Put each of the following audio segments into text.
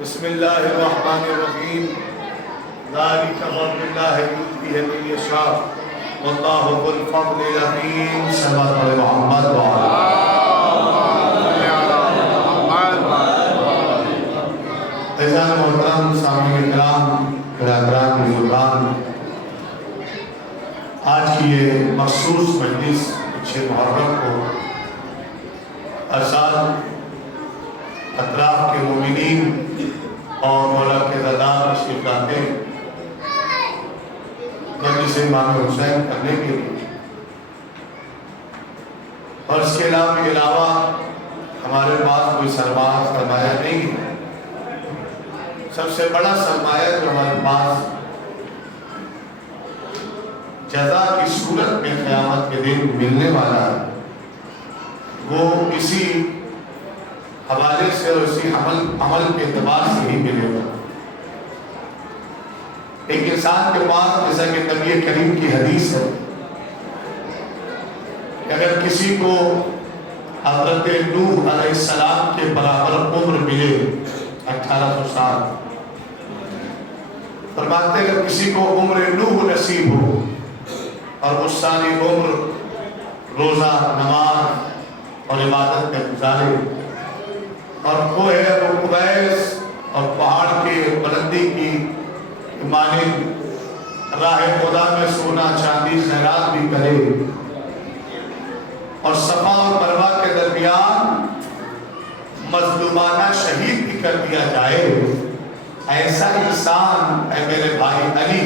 بسم اللہ الرحمن الرحیم ذالک فضل اللہ یؤتیہ من یشاء واللہ ذو الفضل العظیم صلی اللہ علیہ محمد عزیزان محترم سامعین کرام برادران بزرگان، آج کی یہ مخصوص مجلس 6 محرم کو ارسال اطراف کے مومنین اور مولا کے زادان تشریف لاتے مجلس امام حسین کرنے کے لیے، اور اس کے علاوہ ہمارے پاس کوئی سرمایہ نہیں ہے۔ سب سے بڑا سرمایہ جو ہمارے پاس جزا کی صورت میں قیامت کے دن ملنے والا ہے، وہ اسی حوالے سے اور اسی عمل کے اعتبار سے ہی ملے گا۔ ایک انسان کے پاس، جیسا کہ نبی کریم کی حدیث ہے کہ اگر کسی کو حضرت نوح علیہ السلام کے برابر عمر ملے 1800 سال، فرماتے ہیں اگر کسی کو عمر نوح نصیب ہو اور اس ساری عمر روزہ نماز اور عبادت میں گزارے اور کوہ ابو قبیس اور پہاڑ کے بلندی کی مانند راہ خدا میں سونا چاندی خیرات بھی کرے اور صفا اور مروہ کے درمیان مظلومانہ شہید بھی کر دیا جائے، ایسا انسان اے میرے بھائی علی،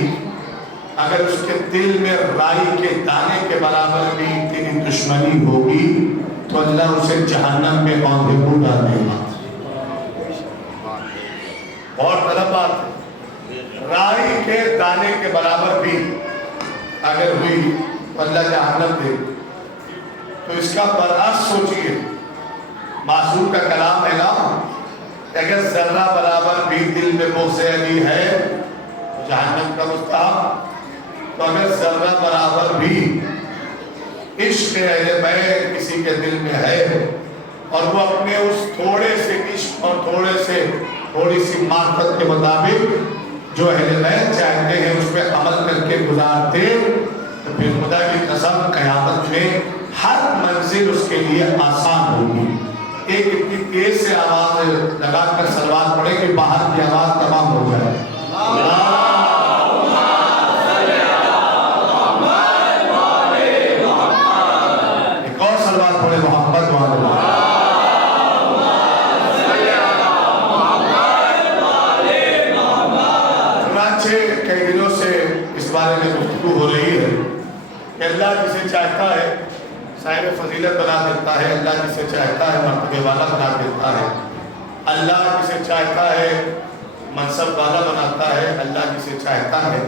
اگر اس کے دل میں رائی کے دانے کے برابر بھی تیری دشمنی ہوگی تو اللہ اسے جہنم میں اوندھے منہ ڈال دے گا۔ اور طرف بات ہے، رائی کے دانے کے برابر بھی اگر ہوئی تو اللہ جہنم دے، تو اس کا برعکس سوچئے، معصوم کا کلام ہے نا، اگر ذرہ برابر بھی دل میں بغض علی ہے جہنم کا مستحق، تو اگر ذرہ برابر بھی عشق اہل بیت کسی کے دل میں ہے اور وہ اپنے اس تھوڑے سے عشق اور تھوڑی سی معرفت کے مطابق جو اہل بیت چاہتے ہیں اس پہ عمل کر کے گزارتے، تو پھر خدا کی قسم قیامت میں ہر منزل اس کے لیے آسان ہوگی۔ ایک اتنی تیز سے آواز لگا کر صلوات پڑھے کہ باہر کی آواز تمام ہو جائے۔ ایک اور صلوات پڑھے محمد والے۔ چنانچہ کئی دنوں سے اس بارے میں گفتگو ہو رہی ہے کہ اللہ جسے چاہتا ہے صاحب فضیلت بنا دیتا ہے، اللہ جسے چاہتا ہے مرتبے والا بنا دیتا ہے، اللہ جسے چاہتا ہے منصب والا بناتا ہے، اللہ جسے چاہتا ہے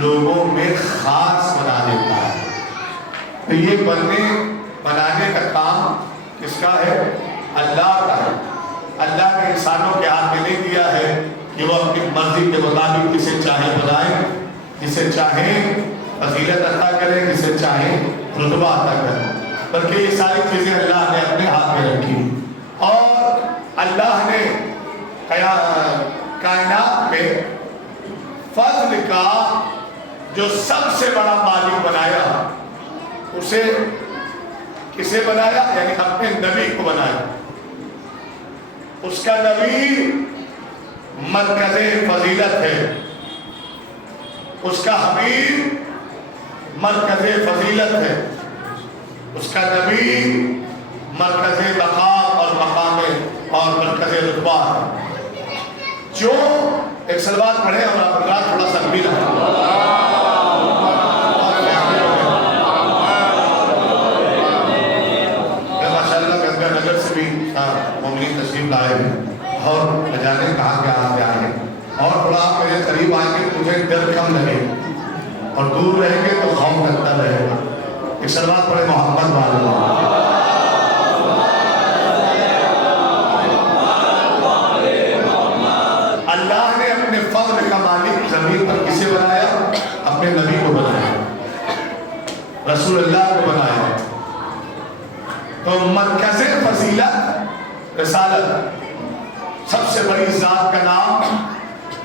لوگوں میں خاص بنا دیتا ہے۔ تو یہ بنانے کا کام کس کا ہے؟ اللہ کا ہے۔ اللہ نے انسانوں کے ہاتھ میں نہیں دیا ہے کہ وہ اپنی مرضی کے مطابق جسے چاہے بنائیں، جسے چاہیں فضیلت عطا کریں، جسے چاہیں رتبہ عطا کریں، بلکہ یہ ساری چیزیں اللہ نے اپنے ہاتھ میں رکھی، اور اللہ نے کائنات میں فضل کا جو سب سے بڑا مالک بنایا، اسے کسے بنایا؟ یعنی اپنے نبی کو بنایا۔ اس کا نبی مرکز فضیلت ہے، اس کا حبیب مرکز فضیلت ہے، اس کا نبی مرکز مقام اور مقام اور مرکز رتبہ ہے۔ جو ایک صلوات پڑھے اور آپ رات تھوڑا سا بھی رہا ماشاءاللہ گنگا نگر سے بھی مومنین تشریف لائے ہیں اور بجانے کہاں کے آتے آئے، اور تھوڑا آپ میرے قریب آئیں گے مجھے ڈر کم لگے اور دور رہیں گے تو خوف کرتا رہے گا۔ ایک صلوات پڑھے محمد والے۔ اللہ نے اپنے فضل کا مالک زمین پر کسے بنایا؟ اپنے نبی کو بنایا، رسول اللہ کو بنایا۔ تو مرکز فضیلت رسالت، سب سے بڑی ذات کا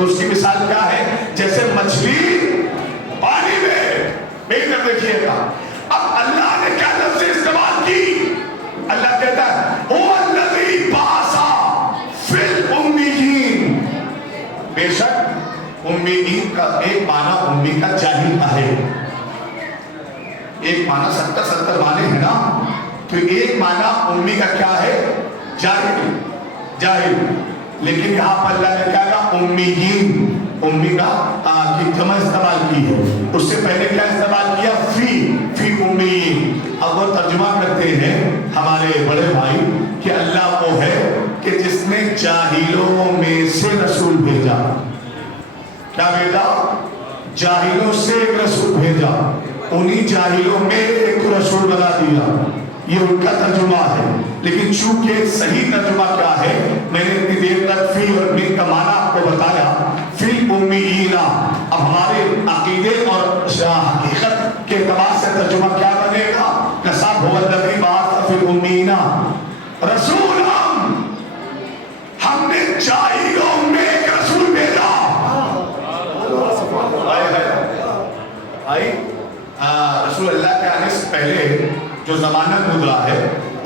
تو اس کی مثال کیا ہے؟ جیسے مچھلی پانی میں. میری طرف دیکھیے گا. اب اللہ نے کیا لفظ استعمال کی؟ اللہ کہتا ہے هو الذی بعث فی الامیین. بے شک امیین کا ایک معنی امی کا جاہل کا ہے. ایک معنی 70 معنی ہے نا. تو ایک معنی امی کا کیا ہے؟ جاہل. جاہل. لیکن یہاں پر اللہ نے کیا کہا؟ امیین. امی کا کی جمع استعمال کی ہے. اس سے پہلے کیا استعمال کیا؟ فی امیین. اب وہ ترجمہ کرتے ہیں ہمارے بڑے بھائی کہ اللہ وہ ہے کہ جس نے جاہلوں میں سے رسول بھیجا. کیا بھیجا؟ جاہلوں سے ایک رسول بھیجا. انہی جاہلوں میں ایک رسول بنا دیا. یہ ان کا ترجمہ ہے. لیکن چونکہ صحیح ترجمہ کیا ہے، میں نے اتنی دیر تک فی اور من کا معنی آپ کو بتایا. فی امیین. اب ہمارے عقیدے اور حقیقت کے اعتبار سے ترجمہ کیا بنے گا؟ نصب هو الذی بعث فی الامیین رسولا. ہم نے جاہلوں میں ایک رسول بھیجا. رسول اللہ کے آنے سے پہلے جو زمانہ گزرا ہے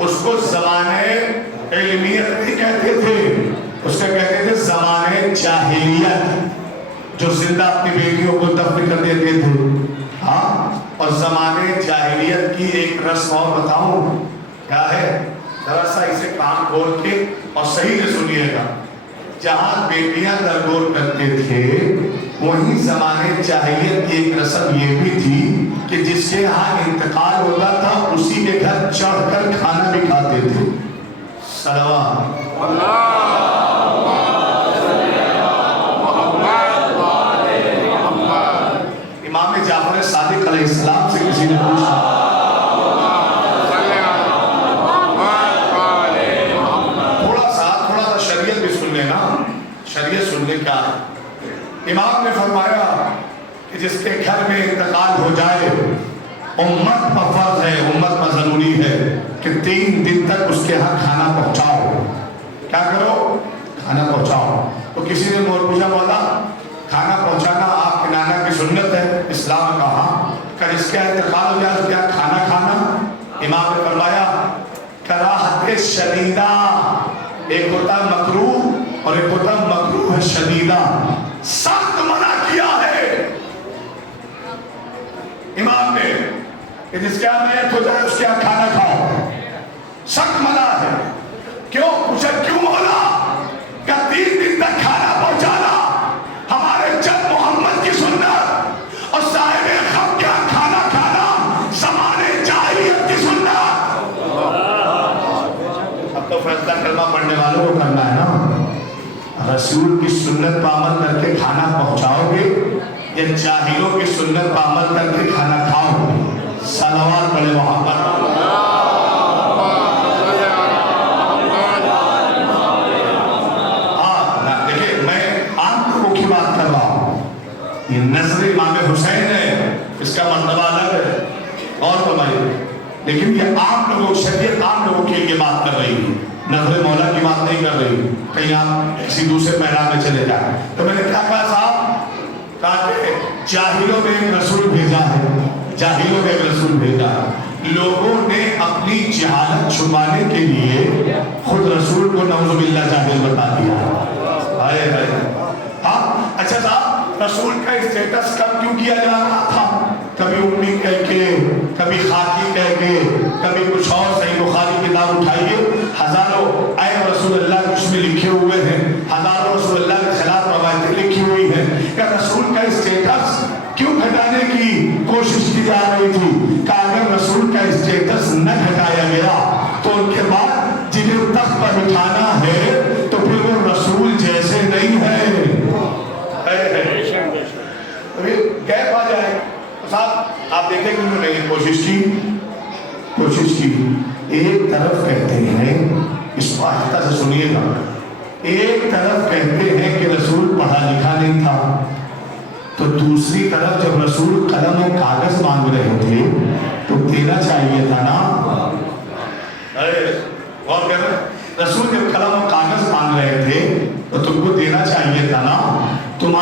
اس کو زمانہ علمیت نہیں کہتے تھے، اس کو کہتے تھے زمانہ جاہلیت. جو زندہ اپنی بیٹیوں کو دفن کر دیتے تھے. ہاں. اور زمانہ جاہلیت کی ایک رسم اور بتاؤں کیا ہے؟ ذرا سا اسے کان کھول کے اور صحیح سے سنیے گا. جہاں بیٹیاں درگور کرتے تھے وہیں زمانے جاہلیت کی ایک رسم یہ بھی تھی کہ جس کے ہاں انتقال ہوتا تھا اسی کے گھر چڑھ کر کھانا بھی کھاتے تھے. صلوات امام جعفر صادق علیہ السلام سے کسی نے پوچھا تھوڑا سا شریعت بھی سن لینا. شریعت سننے کا امام نے فرمایا کہ جس کے گھر میں انتقال ہو جائے امت پر فرض ہے، امت پر ضروری ہے کہ 3 دن تک اس کے ہاں کھانا پہنچاؤ. کیا کرو؟ کھانا پہنچاؤ. تو کسی نے مجھ پوچھا بولا کھانا پہنچانا آپ کے نانا کی سنت ہے اسلام کا؟ ہاں. کہ جس کا انتقال ہو جائے تو کیا کھانا کھانا؟ امام نے فرمایا کراہت شدیدہ. ایک ہوتا ہے مکروہ اور ایک ہوتا ہے مکروہ شدیدہ. سخت منع کیا ہے امام نے کہ جس کے میت ہو جائے اس کے یہاں کھانا کھاؤ. سخت منع ہے. کیوں؟ پوچھا کیوں مولا؟ کیا 3 دن تک کھانا پہنچانا ہمارے جد محمد کی سنت اور صاحب خم کیا کھانا کھانا زمانے جاہلیت کی سنت. اب تو فیصلہ کلمہ پڑھنے والوں کو کرنا ہے نا. رسول کی سنت پر عمل کر کے کھانا پہنچاؤ گے یا جاہلوں کی سنت پر عمل کر کے کھانا کھاؤ گے؟ صلوات پڑھے محمد. ہاں دیکھیں میں عام لوگوں کی بات کر رہا ہوں. یہ نظر امام حسین ہے، اس کا مرتبہ الگ ہے اور فرمائیے. لیکن یہ عام لوگوں شریعت عام لوگوں کے لیے بات کر رہی ہے، نظر مولا کی بات نہیں کر رہی. کہیں آپ کسی دوسرے میدان میں چلے جائیں. تو میں نے کیا کہا صاحب؟ کہا کہ جاہلوں نے ایک رسول بھیجا ہے. جاہلوں نے ایک رسول بھیجا ہے. لوگوں نے اپنی جہالت چھپانے کے لیے خود رسول کو نعوذ باللہ جاہل بتا دیا. ہاں اچھا صاحب رسول کا اسٹیٹس کم کیوں کیا جا رہا تھا؟ کبھی امی کہہ کے، کبھی خاکی کہہ کے، کبھی کچھ اور. صحیح بخاری کتاب اٹھائیے، ہزاروں عیب رسول اللہ اس میں لکھے ہوئے ہیں، ہزاروں رسول اللہ کے خلاف روایتیں لکھی ہوئی ہیں. کہ رسول کا اسٹیٹس کیوں گھٹانے کی کوشش کی جا رہی تھی؟ کہ اگر رسول کا اسٹیٹس نہ گھٹایا گیا تو ان کے بعد جنہیں تخت پر بٹھانا ہے تو پھر وہ رسول جیسے نہیں ہے. گیپ آ جائے. صاحب آپ دیکھیں کہ انہوں نے یہ کوشش کی. ایک طرف کہتے ہیں، اس کو آہستہ سے سنیے گا، ایک طرف کہتے ہیں کہ رسول پڑھا لکھا نہیں تھا، تو دوسری طرف جب رسول قلم و کاغذ مانگ رہے تھے تو دینا چاہیے تھا نا. اور کہتے ہیں رسول جب قلم و کاغذ مانگ رہے تھے تو تم کو دینا چاہیے تھا نا. تم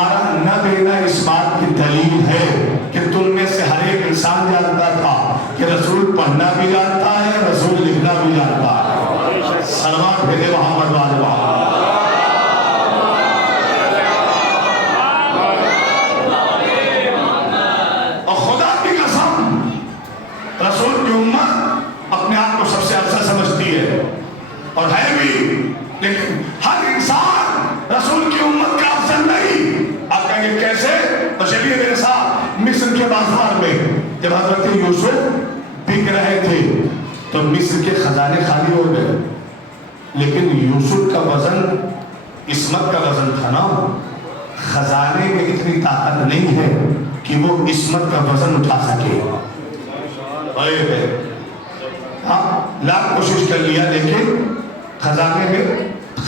انسان جانتا تھا کہ رسول پڑھنا بھی جانتا ہے، رسول لکھنا بھی جانتا ہے۔ سلوات بھیجے محمد والے محمد۔ اور خدا کی قسم رسول کی امت اپنے آپ کو سب سے افضل سمجھتی ہے اور ہے بھی، لیکن ہر انسان رسول کی امت کا افضل نہیں۔ آپ کہیں گے کیسے؟ تو چلیے میرے ساتھ مصر کے بازار میں جب حضرت یوسف بک رہے تھے تو مصر کے خزانے خالی ہو گئے، لیکن یوسف کا وزن عصمت کا وزن تھا نا۔ خزانے میں اتنی طاقت نہیں ہے کہ وہ عصمت کا وزن اٹھا سکے۔ ہاں لاکھ کوشش کر لیا لیکن خزانے میں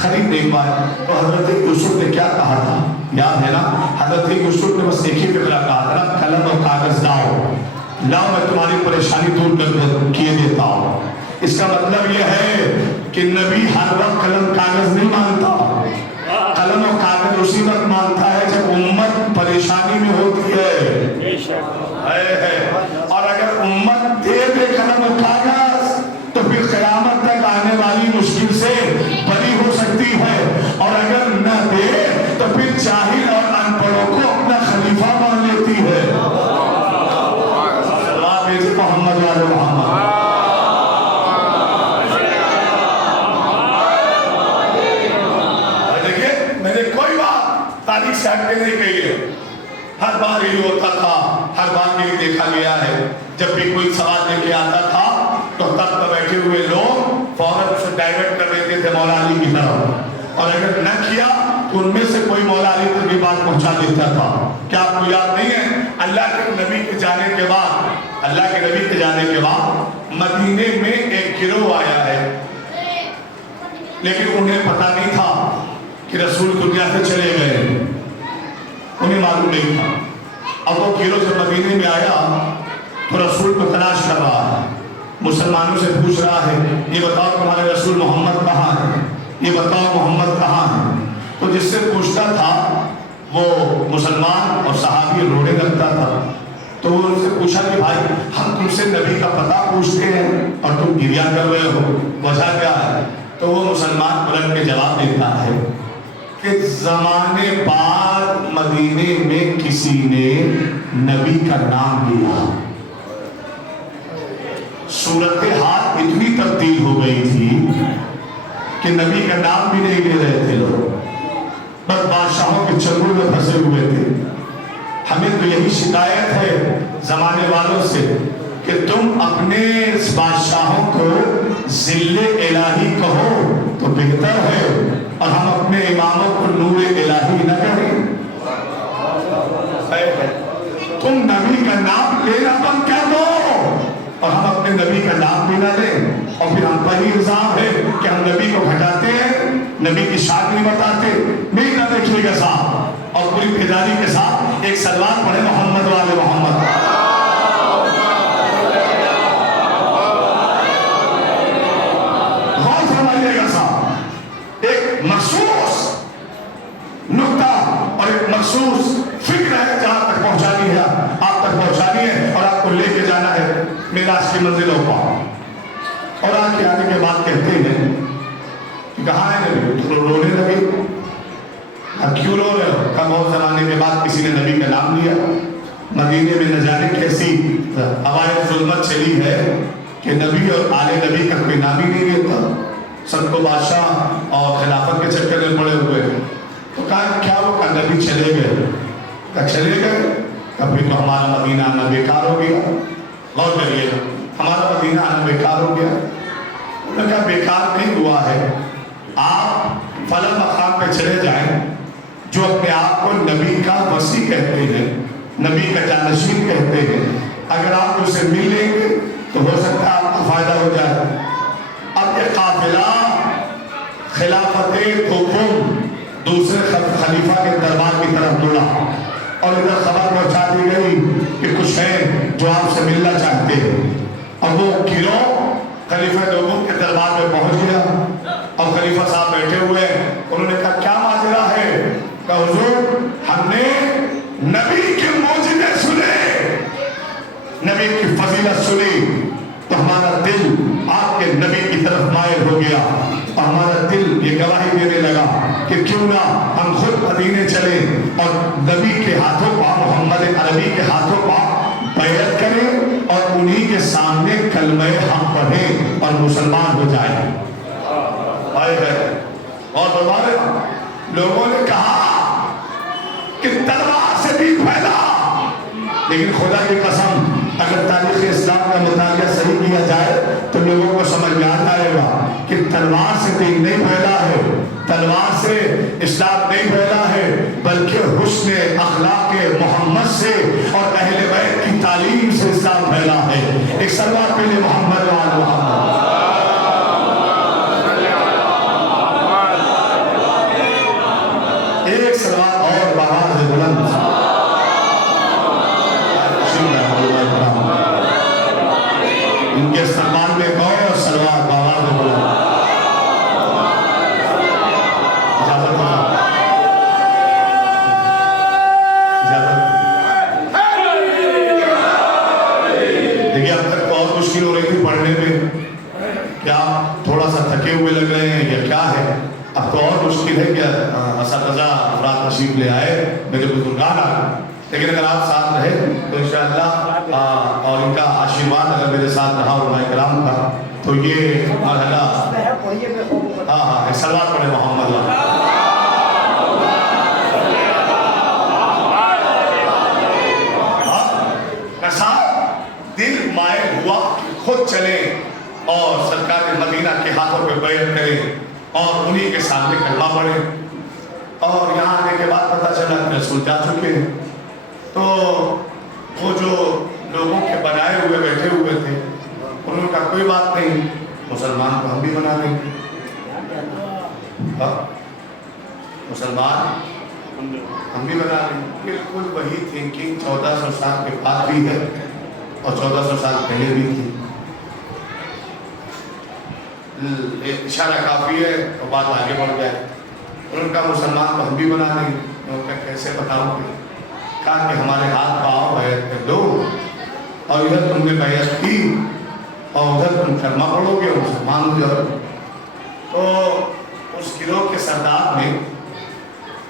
خرید نہیں پائے۔ تو حضرت یوسف نے کیا کہا تھا یاد ہے نا؟ حضرت یوسف نے بس ایک ہی فکرہ کہا تھا نا، قلم اور کاغذ لاؤ میں تمہاری پریشانی دور کر کیے دیتا ہوں۔ اس کا مطلب یہ ہے کہ نبی ہر وقت قلم کاغذ نہیں مانتا، قلم اور کاغذ اسی وقت مانتا ہے جب امت پریشانی میں ہوتی ہے۔ اور اگر امت دے دے قلم اور کاغذ تو پھر قیامت تک آنے والی مشکل سے بری ہو سکتی ہے، اور اگر نہ دے تو پھر جاہل اور ان پڑھوں کو اپنا خلیفہ مان لیتی ہے۔ محمد والے محمد۔ دیکھیے میں نے کوئی بات تاریخ سے ہٹ کے نہیں کہی ہے، ہر بار یہی ہوتا تھا، ہر بار یہی دیکھا گیا ہے۔ جب بھی کوئی سوال لے کے آتا تھا تو تب پر بیٹھے ہوئے لوگ فوراً سے ڈائیورٹ کر دیتے تھے مولا علی کی طرف، اور اگر نہ کیا تو ان میں سے کوئی مولا علی تک بھی بات پہنچا دیتا تھا۔ کیا آپ کو یاد نہیں ہے اللہ کے نبی کے جانے کے بعد، اللہ کے نبی کے جانے کے بعد مدینے میں ایک گروہ آیا ہے، لیکن انہیں پتہ نہیں تھا کہ رسول دنیا سے چلے گئے، انہیں معلوم نہیں تھا۔ اب وہ گروہ جب مدینے میں آیا تو رسول کو تلاش کر رہا ہے، مسلمانوں سے پوچھ رہا ہے یہ بتاؤ تمہارے رسول محمد کہاں ہے، یہ بتاؤ محمد کہاں ہے۔ تو جس سے پوچھتا تھا وہ مسلمان اور صحابی رونے لگتا تھا، تو وہ ان سے پوچھا کہ بھائی ہم تم سے نبی کا پتہ پوچھتے ہیں اور تم گریہ کر رہے ہو، وجہ کیا ہے؟ تو وہ مسلمان پلٹ کے جواب دیتا ہے کہ زمانے بعد مدینے میں کسی نے نبی کا نام لیا، صورتحال اتنی تبدیل ہو گئی تھی کہ نبی کا نام بھی نہیں لے رہے تھے لوگ، بس بادشاہوں کے چنگل میں پھنسے ہوئے تھے۔ ہمیں تو یہی شکایت ہے زمانے والوں سے کہ تم اپنے بادشاہوں کو ذل الہی کہو تو بہتر ہے، اور ہم اپنے اماموں کو نور الہی نہ کہیں۔ تم نبی کا نام لینا بند کر دو اور ہم اپنے نبی کا نام بھی نہ لیں، اور پھر ہم پر ہی الزام ہے کہ ہم نبی کو گھٹاتے ہیں، نبی کی شان نہیں بتاتے۔ میری نہ دیکھیے گا صاحب، اور پوری بیداری کے ساتھ ایک سلوات پڑھے محمد والے محمد۔ غور فرمائیے گا صاحب، ایک مخصوص نقطہ اور ایک مخصوص فکر ہے جہاں تک پہنچانی ہے، آپ تک پہنچانی ہے اور آپ کو لے کے جانا ہے معراج کی منزلوں پر۔ اور آگے آنے کے بعد کہتے ہیں کہ کہاں ہے نبی؟ تو رونے لگے۔ کیوں رو رہے ہو؟ کہا بہت زمانے کے بعد کسی نے نبی کا نام لیا، مدینے میں نہ جانے کیسی عوائد ظلمت چلی ہے کہ نبی اور آل نبی کا کوئی نام ہی نہیں لیتا، سب کو بادشاہ اور خلافت کے چکر میں پڑے ہوئے ہیں۔ تو کہا کیا وہ کہا نبی چلے گئے؟ کہا چلے گئے؟ کبھی تو ہمارا مدینہ آنا بیکار ہو گیا۔ غور کریے ہمارا مدینہ آنا بیکار ہو گیا۔ انہوں نے کہا بیکار نہیں ہوا ہے، آپ فلاں مقام پہ چلے جائیں، جو اپنے آپ کو نبی کا وصی کہتے ہیں، نبی کا جانشین کہتے ہیں، اگر آپ اسے مل لیں گے تو ہو سکتا ہے آپ کو فائدہ ہو جائے۔ اب یہ قافلہ خلافت دوم دوسرے خلیفہ کے دربار کی طرف مڑا، اور ادھر خبر پہنچا دی گئی کہ کچھ ہیں جو آپ سے ملنا چاہتے ہیں۔ اب وہ گروہ خلیفہ دوم کے دربار میں پہنچ گیا، اور خلیفہ صاحب بیٹھے ہوئے، انہوں نے کہا کیا ماجرا ہے؟ کہا حضور ہم نے نبی کے معجزے سنے، نبی کی فضیلت سنی تو ہمارا دل آپ کے نبی کی طرف مائل ہو گیا، اور ہمارا دل یہ گواہی دینے لگا کہ کیوں نہ ہم خود مدینے چلے اور نبی کے ہاتھوں پا، محمد عربی کے ہاتھوں پا بیعت کریں اور انہی کے سامنے کلمہ حق پڑھیں اور مسلمان ہو جائیں۔ اور ہمارے لوگوں نے کہا کہ تلوار سے بھی پھیلا، لیکن خدا کی قسم اگر تاریخ اسلام کا مطالعہ صحیح کیا جائے تو لوگوں کو سمجھ میں آ جائے گا کہ تلوار سے دین نہیں پھیلا ہے، تلوار سے اسلام نہیں پھیلا ہے، بلکہ حسن اخلاق محمد سے اور اہل بیت کی تعلیم سے اسلام پھیلا ہے۔ ایک صلوات پہلے محمد و آل محمد۔ ایک صلوات اور بآواز بلند۔ ان کے استقبال میں اور صلوات بآواز بلند۔ دیکھیے اب تک بہت مشکل ہو رہی تھی پڑھنے میں، کیا تھوڑا سا تھکے ہوئے لگ رہے ہیں یا کیا ہے؟ اب تو اور مشکل ہے کہ اساتذہ افراد تشریف لے آئے، میرے بزرگان آ گئے، لیکن اگر آپ ساتھ رہے تو انشاءاللہ اور ان کا آشیرواد اگر میرے ساتھ رہا علماء کرام کا تو یہ مرحلہ صلوات پڑھے محمد ایسا دل مائل ہوا کہ خود چلے اور سرکار مدینہ کے ہاتھوں پہ بیعت کریں اور انہی کے سامنے کلمہ پڑھیں۔ اور یہاں آنے کے بعد پتہ چلا کہ رسول جا چکے ہیں، تو وہ جو لوگوں کے بنائے ہوئے بیٹھے ہوئے تھے انہوں کا کوئی بات نہیں، مسلمان کو ہم بھی بنا دیں گے، مسلمان ہم بھی بنا دیں گے۔ بالکل وہی تھنکنگ 1400 سال کے بعد بھی ہے اور 1400 سال پہلے بھی تھی۔ اشارہ کافی ہے اور بات آگے بڑھ جائے۔ ان کا مسلمان کو ہم بھی بنا دیں گے، ان کا کیسے بتاؤں گے؟ کہا کہ ہمارے ہاتھ پاؤ بیعت کر دو، اور ادھر تم نے بیعت کی اور ادھر تم کلمہ پڑھو گے اور مسلمان ہو جاؤ۔ تو اس گروہ کے سردار نے،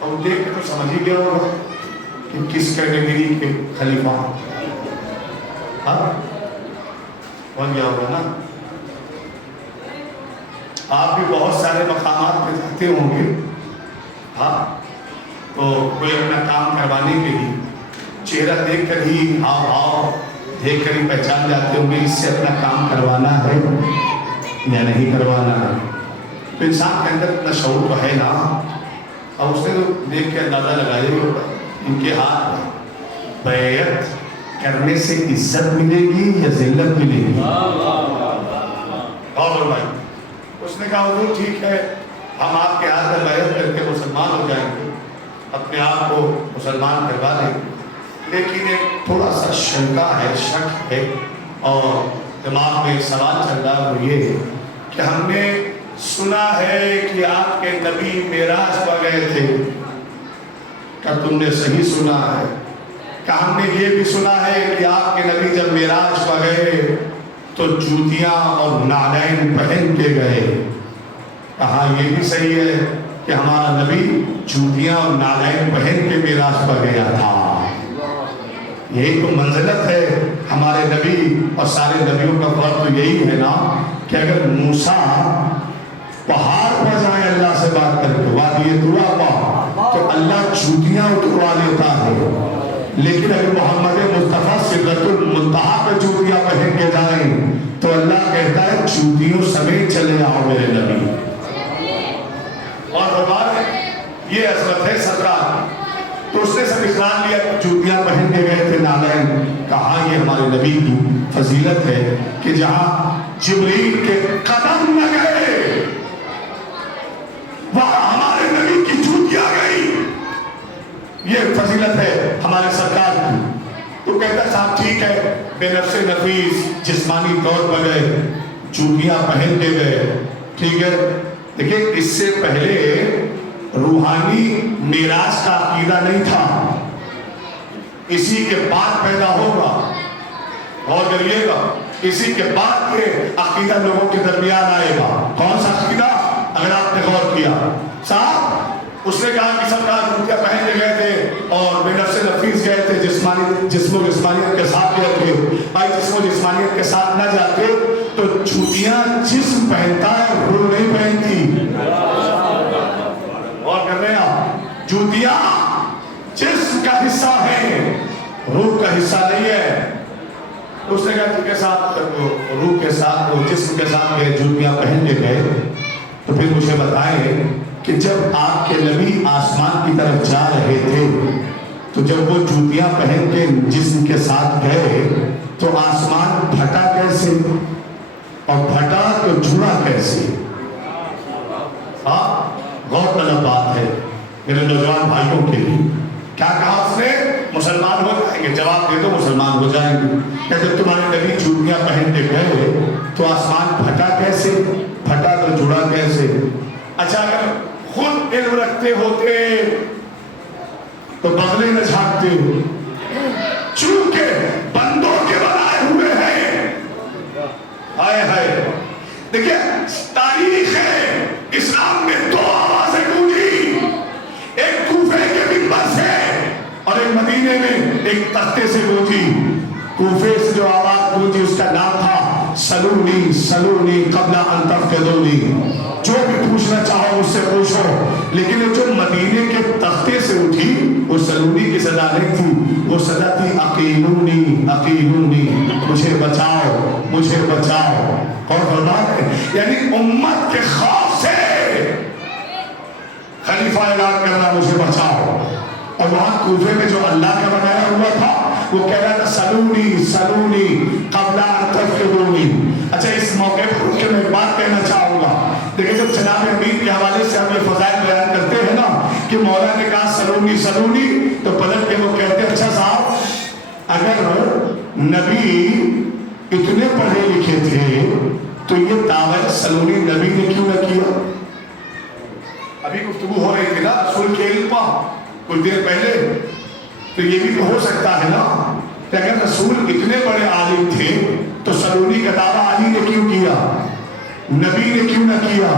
اور دیکھ کے تو سمجھ ہی گیا ہوگا کہ کس کیٹیگری کے خلیفہ بن گیا ہوگا نا۔ آپ بھی بہت سارے مقامات پہ جاتے ہوں گے، تو کوئی اپنا کام کروانے کے لیے چہرہ دیکھ کر ہی، ہاؤ دیکھ کر ہی پہچان جاتے ہوں گے اس سے اپنا کام کروانا ہے یا نہیں کروانا ہے۔ تو انسان کے اندر اتنا شعور تو ہے نا، اور اس نے تو دیکھ کے اندازہ لگایا ہوگا ان کے ہاتھ بیعت کرنے سے عزت ملے گی یا ذلت ملے گی۔ اور بھائی اس نے کہا حضور ٹھیک ہے، ہم آپ کے ہاتھ میں بیعت کر کے مسلمان ہو جائیں گے، اپنے آپ کو مسلمان کروا دیں گے، لیکن ایک تھوڑا سا شنکا ہے، شک ہے، اور دماغ میں ایک سوال چل رہا ہے، وہ یہ ہے کہ ہم نے سنا ہے کہ آپ کے نبی معراج پر گئے تھے، کیا تم نے صحیح سنا ہے؟ کہ ہم نے یہ بھی سنا ہے کہ آپ کے نبی جب معراج پر گئے تو جوتیاں اور نالین پہن کے گئے۔ کہا یہ بھی صحیح ہے کہ ہمارا نبی جوتیاں اور نالین پہن کے معراج پر گیا تھا۔ یہی تو منزلت ہے ہمارے نبی اور سارے نبیوں کا فرق تو یہی ہے نا کہ اگر موسیٰ پہاڑ پر جائیں اللہ سے بات کر کے وادی طور پر تو اللہ جوتیاں اتروا لیتا ہے، لیکن اگر محمد مصطفیٰ سدرۃ المنتہا پہ جوتیاں پہن کے جائیں تو اللہ کہتا ہے جوتیوں سمیت چلے آؤ میرے نبی۔ اور فرمایا یہ عظمت ہے سرکار، تو اس نے سب اقرار لیا جوتیاں پہن کے گئے تھے نالین۔ کہا یہ ہمارے نبی کی فضیلت ہے کہ جہاں جبریل کے قدم نہ گئے وہاں ہمارے نبی کی جوتیاں گئی، یہ فضیلت ہے ہمارے سرکار کی۔ تو کہتا صاحب ٹھیک ہے، بے نفس نفیس جسمانی طور پر گئے، جوتیاں پہن کے گئے، ٹھیک ہے، لیکن اس سے پہلے روحانی معراج کا عقیدہ نہیں تھا، اسی کے بعد پیدا ہوگا۔ غور کریے گا، اسی کے بعد یہ عقیدہ لوگوں کے درمیان آئے گا۔ کون سا عقیدہ؟ اگر آپ نے غور کیا صاحب، اس نے کہا کہ سب کہا جوتیاں پہن کے گئے تھے اور بے نفس نفیس گئے تھے، جسم و جسمانیت کے ساتھ گئے تھے۔ بھائی جسم و جسمانیت کے ساتھ نہ جاتے تو جوتیاں جسم پہنتا ہے، روح نہیں پہنتی۔ غور کر رہے ہیں آپ؟ جوتیاں جسم کا حصہ ہے، روح کا حصہ نہیں ہے۔ اس نے کہا کہ ساتھ روح کے ساتھ جسم کے ساتھ گئے، جوتیاں پہن کے گئے۔ تو پھر مجھے بتائیں کہ جب آپ کے نبی آسمان کی طرف جا رہے تھے تو جب وہ جوتیاں پہن کے جسم کے ساتھ گئے تو آسمان پھٹا کیسے اور پھٹا تو جڑا کیسے؟ ہاں، غور طلب بات ہے میرے نوجوان بھائیوں کے لیے۔ کیا کہا اس نے؟ مسلمان ہو جائیں گے؟ جواب دے دو، مسلمان ہو جائیں گے۔ کہ جب تمہارے نبی جوتیاں پہن کے گئے تو آسمان پھٹا کیسے، پھٹا تو جڑا کیسے؟ اچھا، اگر خود علم رکھتے ہوتے تو بغلے نہ جھانکتے، چونکہ بندوں کے بنائے ہوئے ہیں۔ ہائے ہائے، دیکھیں تاریخ ہے، اسلام میں دو آوازیں گونجی، ایک کوفے کے منبر سے اور ایک مدینے میں ایک تختے سے گونجی۔ کوفے سے جو آواز گونجی اس کا نام تھا سلونی سلونی قبل ان تفقدونی، جو بھی پوچھنا چاہو مجھ سے پوچھو۔ لیکن جو مدینے کے تختے سے اٹھی وہ سلونی کی صدا نہیں تھی، وہ صدا تھی عقیلونی عقیلونی، مجھے بچاؤ مجھے بچاؤ۔ اور فرماتے ہیں یعنی امت کے خوف سے خلیفہ اعلان کرنا مجھے بچاؤ۔ اور وہاں کوفے میں جو اللہ کا بنایا ہوا تھا وہ کہہ رہا تھا سلونی سلونی قبل ان تفقدونی۔ اچھا، اس موقع پر میں ایک بات کہنا چاہوں گا۔ دیکھیں جب جناب امین کے حوالے سے ہم یہ فضائل بیان کرتے ہیں نا کہ مولا نے کہا سلونی سلونی، تو پلٹ کے وہ کہتے ہیں اچھا صاحب اگر نبی اتنے پڑھے لکھے تھے تو یہ دعوت سلونی نبی نے کیوں نہ کیا؟ ابھی گفتگو ہو رہی تھی نا رسول کے علم پر کچھ دیر پہلے، تو یہ بھی تو ہو سکتا ہے نا کہ اگر رسول اتنے بڑے عالم تھے تو سلونی کا دعویٰ علی نے کیوں کیا، نبی نے کیوں نہ کیا؟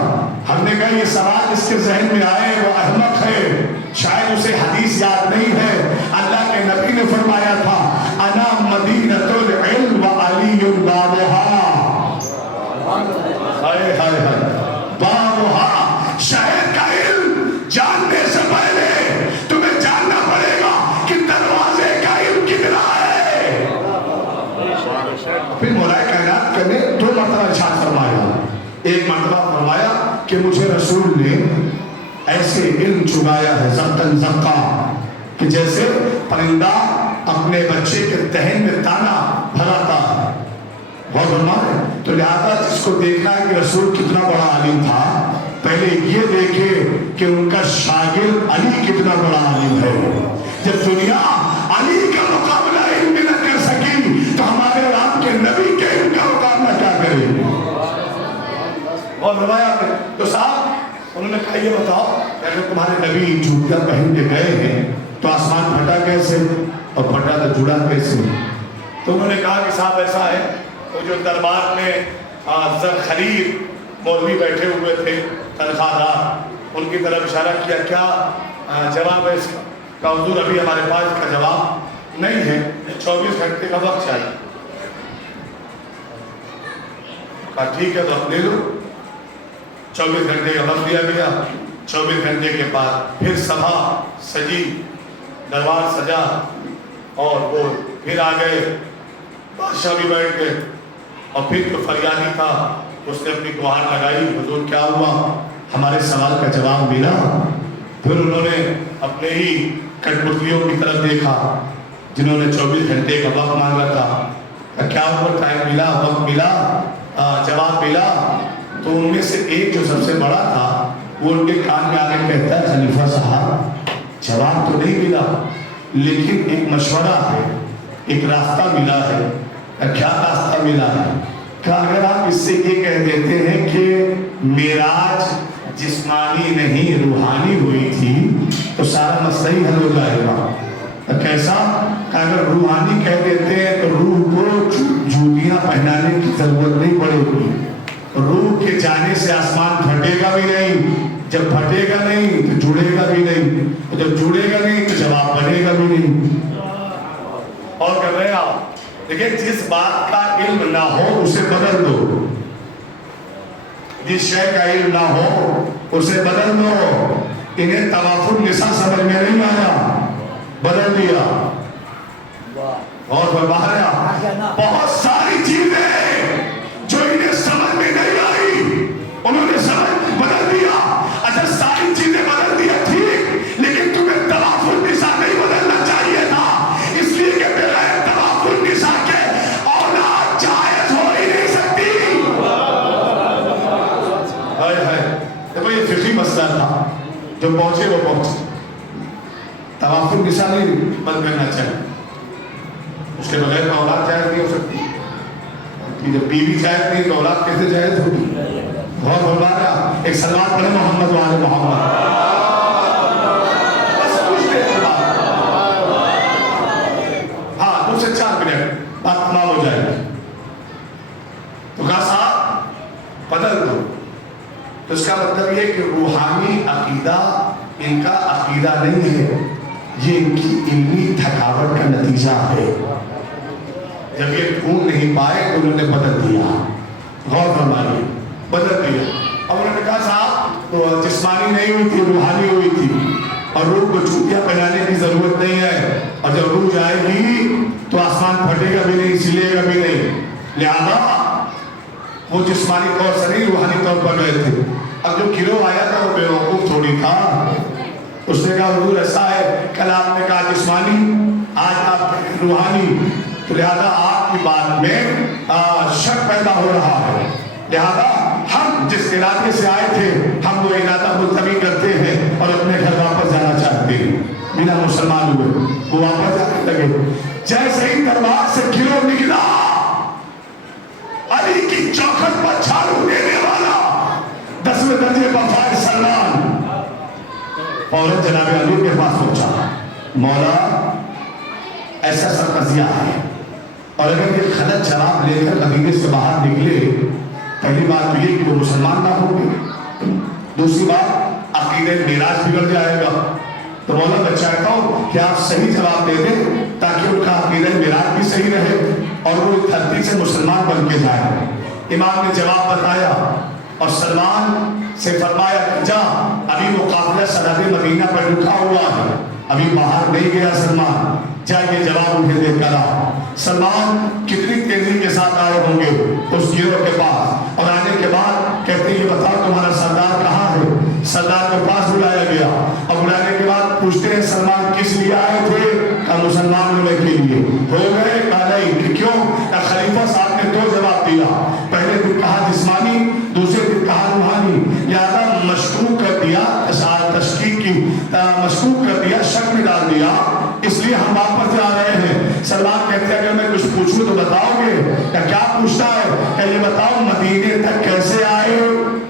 ہم نے کہا یہ سوال اس کے ذہن میں آئے وہ احمق ہے، شاید اسے حدیث یاد نہیں ہے۔ اللہ کے نبی نے فرمایا تھا انا مدینۃ العلم وعلی بابھا، ہائے ہائے ہائے، بابھا شہر کا علم جاننے سے پہلے تمہیں جاننا پڑے گا کہ دروازے کا علم کتنا ہے۔ پھر مولا کائنات نے دو مرتبہ ارشاد فرمایا، ایک مرتبہ فرمایا کہ مجھے رسول نے ایسے علم چگایا ہے ضبطاً ضبطا کہ جیسے پرندہ اپنے بچے کے دہن میں دانا بھراتا ہے۔ بہت فرمایا تو لہذا جس کو دیکھنا ہے کہ رسول کتنا بڑا عالم تھا، پہلے یہ دیکھے کہ ان کا شاگرد علی کتنا بڑا عالم ہے۔ جب دنیا علی کا مقابلہ علم میں نہ کر سکی تو ہمارے رام کے نبی کے علم کا مقابلہ کیا کرے؟ اور فرمایا تو صاحب انہوں نے کہا یہ بتاؤ کہ اگر تمہارے نبی جوتیاں پہن کے گئے ہیں تو آسمان پھٹا کیسے اور پھٹا تو جڑا کیسے؟ تو انہوں نے کہا کہ صاحب ایسا ہے، وہ جو دربار میں زرخریر مولوی بیٹھے ہوئے تھے تنخواہ دار، ان کی طرف اشارہ کیا کیا جواب ہے اس کا؟ حضور ابھی ہمارے پاس اس کا جواب نہیں ہے، 24 گھنٹے کا وقت چاہیے۔ کہا ٹھیک ہے تو آپ لے لو۔ 24 گھنٹے کا وقت دیا گیا۔ 24 گھنٹے کے بعد پھر سبھا سجی، دربار سجا اور وہ پھر آ گئے، بادشاہ بھی بیٹھ گئے اور پھر جو فریادی تھا اس نے اپنی گوہر لگائی، حضور کیا ہوا؟ ہمارے سوال کا جواب ملا۔ پھر انہوں نے اپنے ہی کٹپتلیوں کی طرف دیکھا جنہوں نے 24 گھنٹے کا وقت مانگا تھا، کیا ہوا؟ ٹائم ملا، وقت ملا، جواب ملا۔ تو ان میں سے ایک جو سب سے بڑا تھا وہ ان کے کان میں آ کے کہتا ہے خلیفہ صاحب جواب تو نہیں ملا لیکن ایک مشورہ ہے، ایک راستہ ملا ہے۔ کیا راستہ ملا ہے؟ کہ اگر آپ اس سے یہ کہہ دیتے ہیں کہ معراج جسمانی نہیں روحانی ہوئی تھی تو سارا مسئلہ ہی حل ہو جائے گا۔ کیسا کہ اگر روحانی کہہ دیتے ہیں تو روح کو جوتیاں پہنانے کی ضرورت نہیں پڑے گی. روح کے جانے سے آسمان پھٹے گا بھی نہیں. جب پھٹے گا نہیں تو جڑے گا بھی نہیں. جب جڑے گا نہیں تو جواب بنے گا بھی نہیں. اور کر رہے ہیں آپ دیکھیں جس بات کا علم نہ ہو اسے بدل دو. جس شے کا علم نہ ہو اسے بدل دو. انہیں طواف النساء سمجھ میں نہیں آیا, بدل دیا. اور بہت ساری چیزیں جو انہیں سمجھ میں نہیں آئی انہوں نے سمجھ بدل دیا. اچھا ساری چیزیں بدل دیا ٹھیک, لیکن تمہیں طواف النساء نہیں بدلنا چاہیے تھا, اس لیے کہ بغیر طواف النساء کے اولاد جائز ہو ہی نہیں سکتی. دیکھو یہ فقہی مسئلہ تھا, جو پہنچے وہ پہنچے. طواف النساء نہیں بند کرنا چاہیے, اس کے بغیر اولاد جائز نہیں ہو سکتی. جب بیوی جائز نہیں تو اولاد کیسے جائز ہوگی؟ بہت بڑھا رہا. ایک سلوات پڑھے محمد و آل محمد. بس کچھ دیر بعد ہاں 2 سے 4 منٹ بات تمام ہو جائے گی. تو کہا صاحب بدل دو. تو اس کا مطلب یہ کہ روحانی عقیدہ ان کا عقیدہ نہیں ہے, یہ ان کی علمی تھکاوٹ کا نتیجہ ہے. جب یہ ڈھونڈ نہیں پائے تو انہوں نے بدل دیا. غور فرمائیے, بدل دیا. اور انہوں نے کہا صاحب تو جسمانی نہیں ہوئی تھی, روحانی ہوئی تھی, اور روح کو چوٹیاں پہنانے کی ضرورت نہیں ہے. اور جب روح جائے گی تو آسمان پھٹے گا بھی نہیں, سلے گا بھی نہیں. لہذا وہ جسمانی طور سے نہیں روحانی طور پر گئے تھے. اب جو گروہ آیا تھا وہ بیوقوف تھوڑی تھا. اس نے کہا حضور ایسا ہے, کل آپ نے کہا جسمانی, آج آپ روحانی, تو لہذا آپ کی بات میں شک پیدا ہو رہا ہے. لہذا ہم جس علاقے سے آئے تھے ہم وہ علاقہ ملتوی کرتے ہیں اور اپنے گھر واپس جانا چاہتے ہیں. بنا مسلمان ہوئے وہ واپس جانے لگے. جیسے ہی دربار سے گروہ نکلا, علی کی چوکھٹ پر جھاڑو دینے والا 10ویں درجے پر فائز سلمان فوراً جناب علی کے پاس پہنچا. مولا ایسا سا قضیہ ہے, اور اگر یہ غلط جواب لے کر مدینے سے باہر نکلے, پہلی بات تو یہ کہ وہ مسلمان نہ ہوں گے, دوسری بات عقیدہ میراث بگڑ جائے گا. تو مولا میں چاہتا ہوں کہ آپ صحیح جواب دے دیں تاکہ ان کا عقیدہ میراث بھی صحیح رہے اور وہ دھرتی سے مسلمان بن کے جائیں. امام نے جواب بتایا اور سلمان سے فرمایا کہ جا, ابھی وہ قافلہ سرحد مدینہ پر رکھا ہوا ہے, ابھی باہر نہیں گیا سلمان, جا یہ جواب انہیں دے کر آ. سلمان کتنی تیزی کے ساتھ آئے ہوں گے اس گروہ کے پاس, اور آنے کے بعد کہتے ہیں یہ بتاؤ تمہارا سردار کہاں ہے. سردار کے پاس بلایا گیا, اور بلانے کے بعد پوچھتے ہیں سلمان کس لیے آئے تھے؟ کہا مسلمان ہونے کے لیے. ہو گئے؟ کہا نہیں. کہ کیوں؟ خلیفہ صاحب نے 2 جواب دیا, پہلے دن کہا جسمانی, دوسرے دن کہا روحانی. لہذا مشکوک کر دیا, تشکیک کی مشکوک کر دیا, شک میں ڈال دیا, اس لیے ہم واپس جا رہے ہیں. سلمان کہتے ہیں اگر میں کچھ پوچھوں تو بتاؤ گے؟ کیا پوچھتا ہے؟ کہ یہ بتاؤ مدینے تک کیسے آئے؟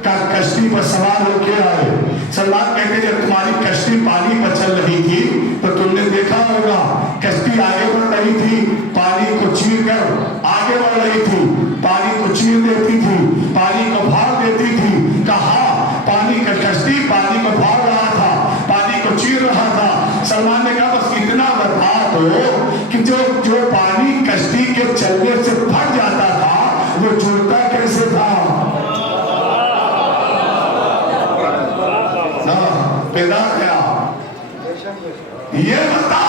کہ کشتی پر سوار ہو کے آئے. سلمان کہتے ہیں جب تمہاری کشتی پانی پر چل رہی تھی تو تم نے دیکھا ہوگا کشتی آگے بڑھ رہی تھی, پانی کو چیر کر آگے بڑھ رہی تھی, پانی کو چیر دیتی تھی, پانی کو پھاڑ دیتی تھی. کہا پانی کا کشتی پانی کو پھاڑ رہا تھا, پانی کو چیر رہا تھا. سلمان نے کہا بس اتنا بتا دو کہ جو پانی کشتی کے چلنے سے پھٹ جاتا تھا وہ جڑتا کیسے تھا؟ پیدا کیا یہ بتا.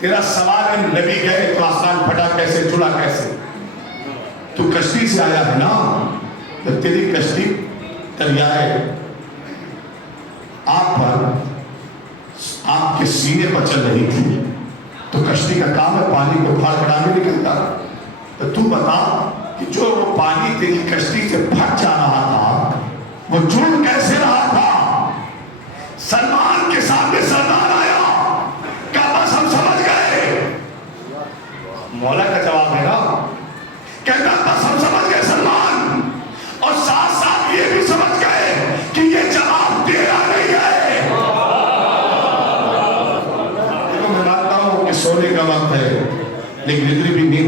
تیرا سوال ہے نبی گئے تو آسمان پھٹا کیسے, جڑا کیسے؟ تو کشتی سے آیا ہے نا, تو تیری کشتی دریائے آپ پر, آپ کے سینے پر چل رہی تھی, تو کشتی کا کام ہے پانی کو پھاڑ کر آگے نکلتا. تو بتا کہ جو وہ پانی تیری کشتی سے پھٹ جا رہا تھا وہ جڑ کیسے رہا تھا؟ سلمان کے سامنے سردار آیا, کہا بس ہم سمجھ گئے. مولا کا جواب ہے نا, کہتا بس ہم سمجھ گئے سلمان, اور ساتھ ساتھ یہ بھی سمجھ گئے کہ یہ جواب تیرا نہیں ہے.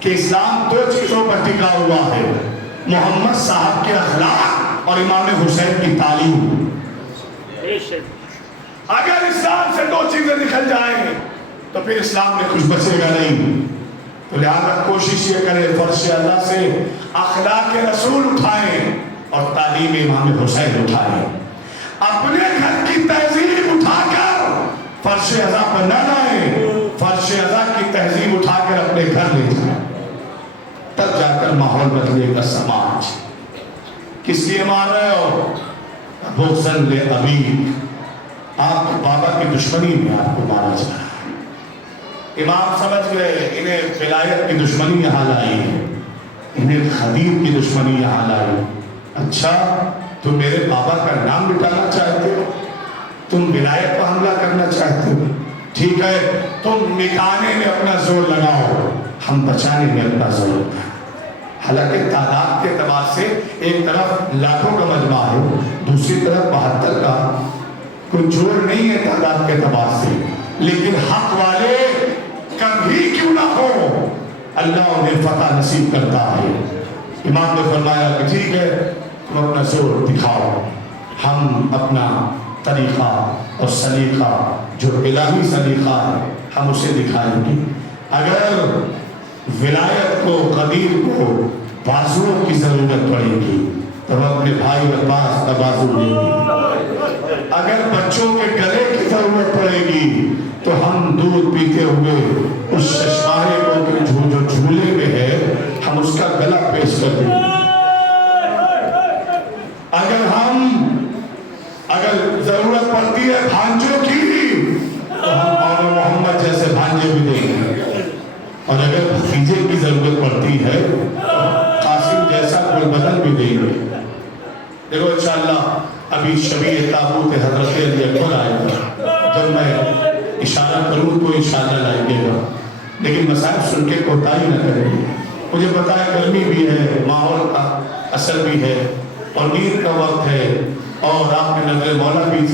کہ اسلام دو چیزوں پر ٹکا ہوا ہے، محمد صاحب کے اخلاق اور امام حسین کی تعلیم۔ اگر اسلام سے دو چیزیں نکل جائیں گے تو پھر اسلام میں کچھ بچے گا نہیں۔ تو لہذا کوشش یہ کریں فرش اللہ سے اخلاق رسول اٹھائیں اور تعلیم امام حسین اٹھائیں، اپنے گھر کی تہذیب اٹھا کر فرش ازا پر نہ لائیں، فرش ازا کی تہذیب اٹھا کر اپنے گھر لے جائیں، تب جا کر ماحول بدلے گا سماج۔ کس لیے مار رہے ہو؟ بغضاً لأبیک، آپ کے بابا کی دشمنی میں آپ کو مارا جا رہا ہے۔ امام سمجھ گئے انہیں ولایت کی دشمنی یہاں لائی ہے، انہیں خدیب کی دشمنی یہاں لائی۔ اچھا تم میرے بابا کا نام مٹانا چاہتے ہو، تم ولایت پر حملہ کرنا چاہتے ہو، ٹھیک ہے تم مٹانے میں اپنا زور لگاؤ، ہم بچانے میں اپنا زور لگاؤ۔ حالانکہ تعداد کے اعتبار سے ایک طرف لاکھوں کا مجمع ہے، دوسری طرف 72 کا، کوئی جوڑ نہیں ہے تعداد کے اعتبار سے، لیکن حق والے کم ہی کیوں نہ ہو اللہ انہیں فتح نصیب کرتا ہے۔ امام نے فرمایا کہ ٹھیک ہے تم اپنا زور دکھاؤ، ہم اپنا طریقہ اور سلیقہ جو الہی سلیقہ ہے ہم اسے دکھائیں گے۔ اگر ولایت کو قدیر کو بازوؤں کی ضرورت پڑے گی تو ہم اپنے بھائی عباس کا بازو لیں گے، اگر بچوں کے گلے کی ضرورت پڑے گی تو ہم دودھ پیتے ہوئے اس چشمانے کو جو جھولے میں ہے ہم اس کا گلا پیش کر دیں گے، اگر ضرورت پڑتی ہے بھانجوں کی تو ہم مولانا محمد جیسے بھانجے بھی دیں گے، اور اگر بھتیجے کی ضرورت پڑتی ہے تو قاسم جیسا کوئی بدن بھی دیں گے۔ دیکھو انشاءاللہ ابھی شبیہ تابوت حضرت علی اکبر آئے گا، جب میں اشارہ کروں تو انشاءاللہ لائیں گا، لیکن مسائل سن کے کوتاہی نہ کریں گے۔ مجھے پتا ہے گرمی بھی ہے، ماحول کا اثر بھی ہے اور نیند کا وقت ہے اور آپ نے نظر مولا بھی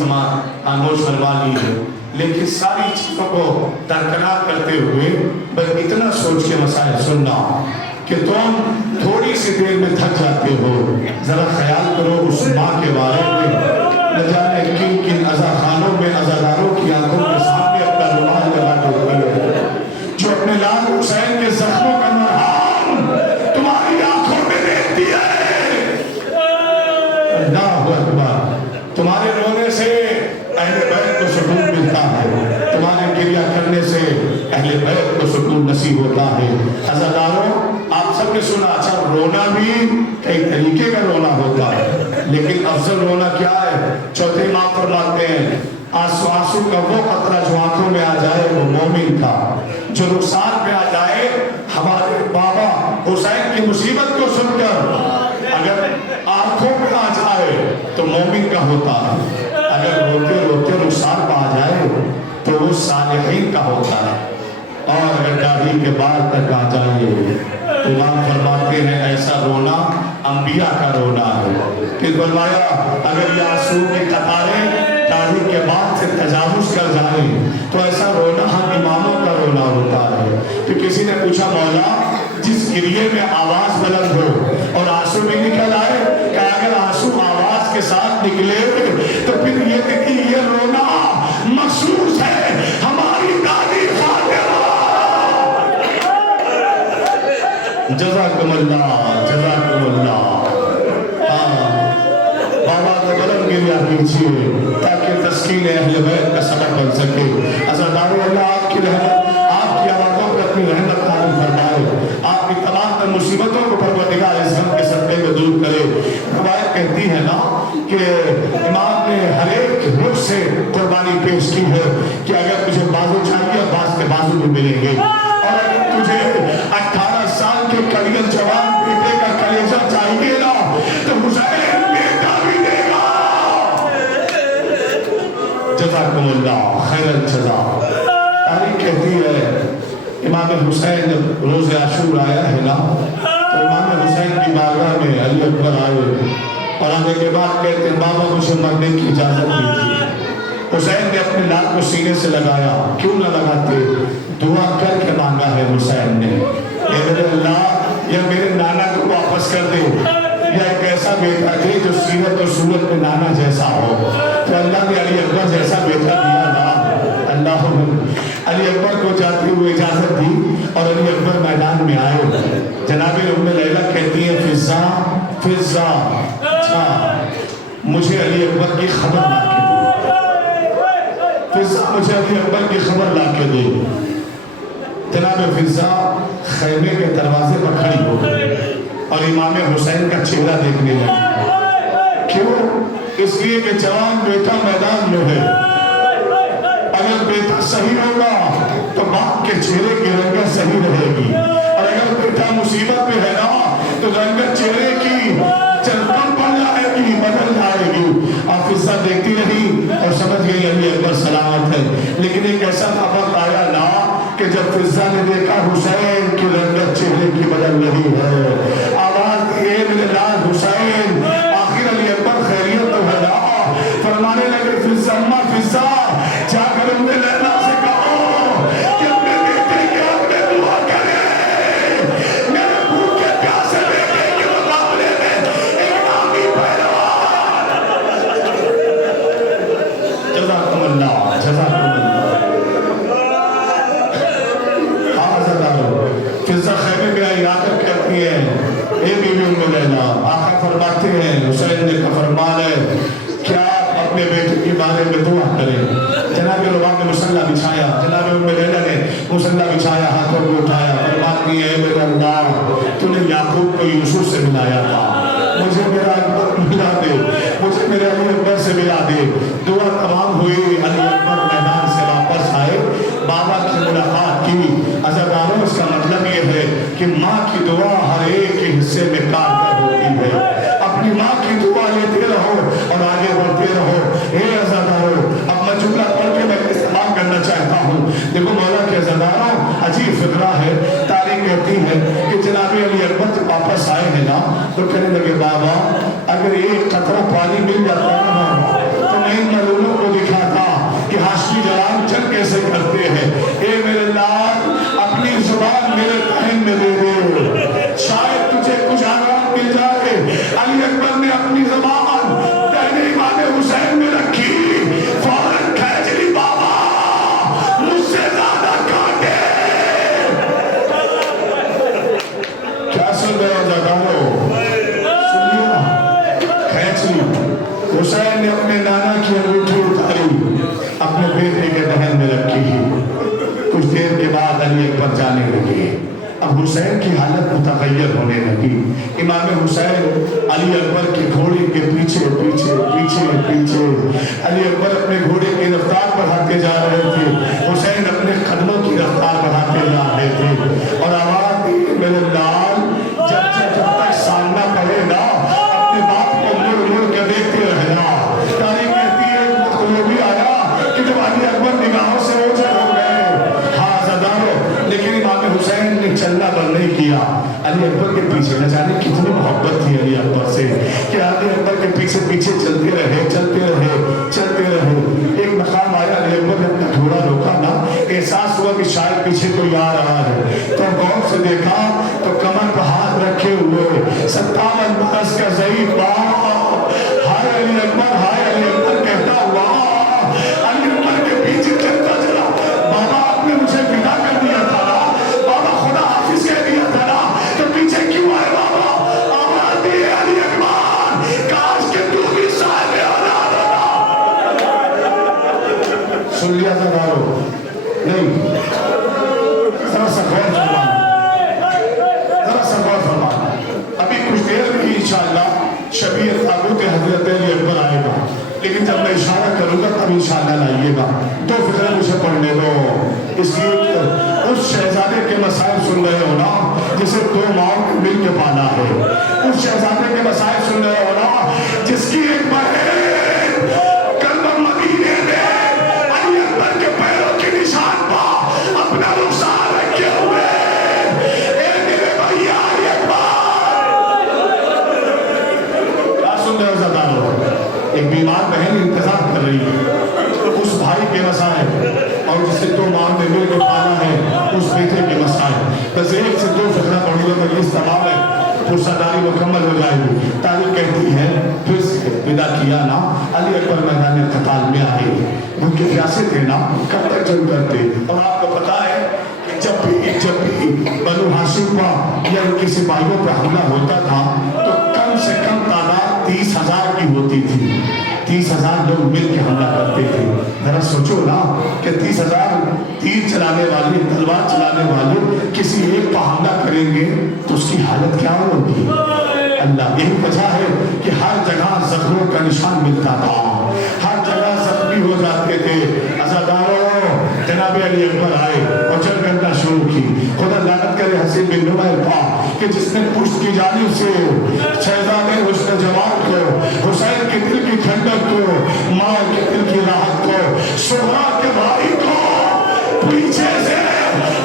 خاموش فرما لی ہے، لیکن ساری چیزوں کو درکنار کرتے ہوئے بس اتنا سوچ کے مسائل سننا کہ تم تھوڑی سی دیر میں تھک جاتے ہو، ذرا خیال کرو اس ماں کے بارے میں، نہ جانے کن کن عزا خانوں میں عزاداروں کی آنکھوں کے سامنے اپنا رومال لگا دیتی ہے، جو اپنے لال حسین کے زخموں کا مرہم تمہاری آنکھوں میں دیکھتی ہے۔ اللہ اکبر، تمہارے رونے سے اہل بیت کو سکون ملتا ہے، تمہارے گریہ کرنے سے اہل بیت کو سکون نصیب ہوتا ہے۔ عزاداروں آپ سب نے سنا، اچھا رونا بھی کئی طریقے کا رونا ہوتا ہے، لیکن افضل رونا کیا ہے؟ چوتھے امام فرماتے ہیں آنسو کا وہ قطرہ جو آنکھوں میں آ جائے وہ مومن کا، جو رخسار پہ آ جائے ہمارے بابا حسین کی مصیبت کو سن کر اگر آنکھوں پہ آ جائے تو مومن کا ہوتا ہے، اگر روتے روتے رخسار پہ آ جائے تو وہ صالحین کا ہوتا ہے، اور اگر داڑھی کے بال تک آ جائے تو امام فرماتے ہیں ایسا رونا انبیاء کا رونا ہے۔ پھر فرمایا اگر یہ آنسو کی قطاریں داڑھی کے بعد سے تجاوز کر جائیں تو ایسا رونا ہم اماموں کا رونا ہوتا ہے۔ پھر کسی نے پوچھا مولا جس گریے میں آواز بلند ہو اور آنسو بھی نکل آئے، کہ اگر آنسو آواز کے ساتھ نکلے تو پھر یہ رونا مخصوص ہے ہماری دادی فاطمہ۔ جزاکم اللہ، جزاکم اللہ۔ بابا کا بلند گریہ کیجیے تاکہ تسکین اہل بیت کا سبب بن سکے۔ عزادارو اللہ آپ کی رحمت، آپ کی آوازوں پر اپنی رحمت نازل فرمائے، آپ کی تمام تر مصیبتوں کو پروردگار اس غم کے صدقے میں دور کرے۔ روایت کہتی ہے نا کہ امام نے ہر ایک رخ سے قربانی پیش کی ہے کہ اگر تجھے بازو چاہیے باز کے بازو بھی ملیں گے، اور اگر تجھے 18 سال کے کلیل جوان بیٹے کا کلیجہ چاہیے نا تو حسین بیٹا بھی دے گا۔ جزاکم اللہ خیر الجزا۔ تاریخ کہتی ہے امام حسین جب روز عاشور آیا ہے نا تو امام حسین کی بارگاہ میں علی اکبر آئے اور آنے کے بعد کہتے ہیں بابا مجھے مرنے کی اجازت دیجیے۔ حسین نے اپنے لال کو سینے سے لگایا، کیوں نہ لگاتے، دعا کر کے مانگا ہے حسین نے، اے میرے اللہ یا میرے نانا کو واپس کر دے، یا ایک ایسا بیٹا دے جو سیرت اور صورت میں نانا جیسا ہو۔ تو اللہ نے علی اکبر جیسا بیٹا دیا نا۔ اللہ علی اکبر کو جاتے ہوئے اجازت دی اور علی اکبر میدان میں آئے۔ جناب ام لیلہ کہتی ہیں فضا فضا اچھا مجھے علی اکبر کی خبر لا کے دے، فضا مجھے علی اکبر کی خبر لا کے دے۔ جناب فضا خیمے کے دروازے پر کھڑی ہو گئی اور امام حسین کا چہرہ دیکھنے لگی۔ کیوں؟ اس لیے کہ جوان بیٹا میدان میں ہے، اگر بیٹا صحیح ہوگا تو باپ کے چہرے کی رنگت صحیح رہے گی، اور اگر بیٹا مصیبت میں ہے نا تو رنگت چہرے کی چلپن پڑ جائے گی، بدل جائے گی۔ فضا دیکھتی رہی اور سمجھ گئی علی اکبر سلامت ہے، لیکن ایک ایسا وقت آیا نا کہ جب فضا نے دیکھا حسین کی رنگت چہرے کی بدل رہی ہے، آواز دی اے میرے لال حسین، آخر علی اکبر خیریت تو ہے نا؟ فرمانے لگے فضا اما فضا جا کر ام لیلہ سے کہو کہ اپنے بیٹے کے حق میں دعا کرے، میرے بھوکے پیاسے بیٹے کے مقابلے میں ایک نامی پہلوان۔ جزاکم اللہ جزاکم اللہ۔ فضا خیمے میں آئی آ کر کہتی ہے اے بیوی ام لیلہ، آقا فرماتے ہیں حسین نے کا فرمان ہے کیا اپنے بیٹے کے بارے میں دعا کریں۔ جناب رباب نے مصلی بچھایا، جناب ام لیلہ نے مصلی بچھایا، ہاتھوں کو اٹھایا، فرماتی ہے میرے اللہ تو نے یعقوب کو یوسف سے ملایا تھا، مجھے میرا اکبر ملا دے، مجھے میرے علی اکبر سے ملا دے۔ دعا تمام ہوئی، علی اکبر میدان سے واپس آئے، بابا سے ملاقات کی۔ عزیزانو اس کا مطلب یہ ہے کہ ماں کی دعا ہر ایک کے حصے میں کارگر ہوتی ہے۔ اپنی ماں کی دعا لیتے رہو اور آگے بڑھتے رہو۔ اے عزیزانو اب میں جملہ پڑھ کے میں استعمال کرنا چاہتا ہوں۔ دیکھو مولا کے عزیزانو عجیب فقرہ ہے، تاریخ کہتی ہے کہ جناب علی اکبر جب واپس آئے ہیں نا تو کہنے لگے بابا اگر ایک قطرہ پانی مل جاتا نا تو میں ان ملولوں کو دکھاتا کہ ہاشمی جلال جنگ کیسے کرتے ہیں۔ اے میرے لال اپنی زبان میرے ذہن میں دے دے، شاید تجھے کچھ آرام مل جائے۔ علی اکبر نے اپنی زبان دہنے امام حسین میں رکھی، فوراً کھینچ لی بابا مجھ سے زیادہ کاٹے۔ کیا سن رہے ہو جگانو؟ کھینچ لی۔ حسین نے اپنے نانا کی انگوٹھی اتاری، اپنے بیٹے کے دہن میں رکھی۔ کچھ دیر کے بعد علی اکبر جانے لگے، اب حسین کی حالت متغیر ہونے لگی۔ امام حسین علی اکبر کے گھوڑے کے پیچھے پیچھے پیچھے پیچھے، علی اکبر اپنے گھوڑے کی رفتار بڑھاتے جا رہے تھے، حسین اپنے قدموں کی رفتار بڑھاتے جا رہے تھے، اور آواز دی میرے لال جب تک سامنا پڑے گا اپنے باپ کو مڑ مڑ کے دیکھتے رہنا۔ تاریخ کہتی ہے وقت وہ بھی آیا کہ جب علی اکبر نگاہوں سے اوجھل ہو گئے، ہاں زدارو، لیکن امام حسین نے چلنا بند نہیں کیا۔ علی اکبر کے پیچھے نہ جانے کتنی محبت تھی علی اکبر سے کہ علی اکبر کے پیچھے پیچھے چلتے رہے چلتے رہے چلتے رہے۔ ایک مقام آیا، علی اکبر نے اپنا گھوڑا روکا نا، احساس ہوا کہ شاید پیچھے کوئی آ رہا ہے، تو غور سے دیکھا تو کمر پر ہاتھ رکھے ہوئے 57 برس کا ضعیف باپ، ہائے علی اکبر ہائے علی اکبر کہتا ہوا علی اکبر کے پیچھے چلتا چلا۔ بابا آپ نے مجھے ودا کر دیا تھا نا، بابا خدا حافظ کہہ دیا تھا نا، تو پیچھے کیوں آئے بابا؟ آواز دی علی اکبر کاش کہ تو بھی صاحب اولاد ہوتا۔ سن لیا زدارو؟ نہیں، ذرا سا غور فرمانا، ذرا سا غور فرمانا۔ ابھی کچھ دیر میں ہی انشاءاللہ شبیہ تابوت حضرت علی اکبر آئے گا، لیکن جب میں اشارہ کروں گا تب انشاءاللہ لائیے گا۔ دو فکرے مجھے پڑھنے دو، اس لیے اس شہزادے کے مسائل سن رہے ہو نا جسے دو ماؤں نے مل کے پالا ہے، اس شہزادے کے مسائل سن رہے ہو نا جس کی ایک بہن کلبہ مدینے میں علی اکبر کے پیروں کے نشان پا اپنا رخسار رکھے ہوئے۔ اے میرے بھائیا علی اکبر، کیا سن رہے ہو زدانو؟ ایک بیمار بہن انتظار کر رہی ہے، اس بھائی کے مسائل اور جسے دو ماں نے مل کے پالا ہے اس بیٹے کے مسائل۔ بس ایک سے دو فقرہ پڑھوں گا مجلس تمام ہے، فرصتاری مکمل ہو جائے گی۔ تاریخ کہتی ہے پھر سے ودا کیا نا، علی اکبر میدان قتال میں آئے، ان کے پیاسے تھے نا، کب تک جنگ کرتے؟ اور آپ کو پتا ہے کہ جب بھی بنو ہاشم پر یا ان کے سپاہیوں پر حملہ ہوتا تھا تو کم سے کم تعداد 30,000 کی ہوتی تھی، 30,000 لوگ مل کے حملہ کرتے تھے۔ ذرا سوچو نا کہ 30,000 تیر چلانے والے، تلوار چلانے والے کسی ایک پر حملہ کریں گے تو اس کی حالت کیا ہوگی؟ اللہ، یہی وجہ ہے کہ ہر جگہ زخموں کا نشان ملتا تھا، ہر جگہ زخمی ہو جاتے تھے۔ عزاداروں، جناب علی اکبر آئے اور جنگ کرنا شروع کی۔ خدا لعنت کرے حسین بن نمیر کا کہ جس نے پشت کی جانب سے شہزادے حسن جوان کو، حسین کے دل کی ٹھنڈک کو، ماں کے دل کی راحت کو، سہرا کے بھائی کو پیچھے سے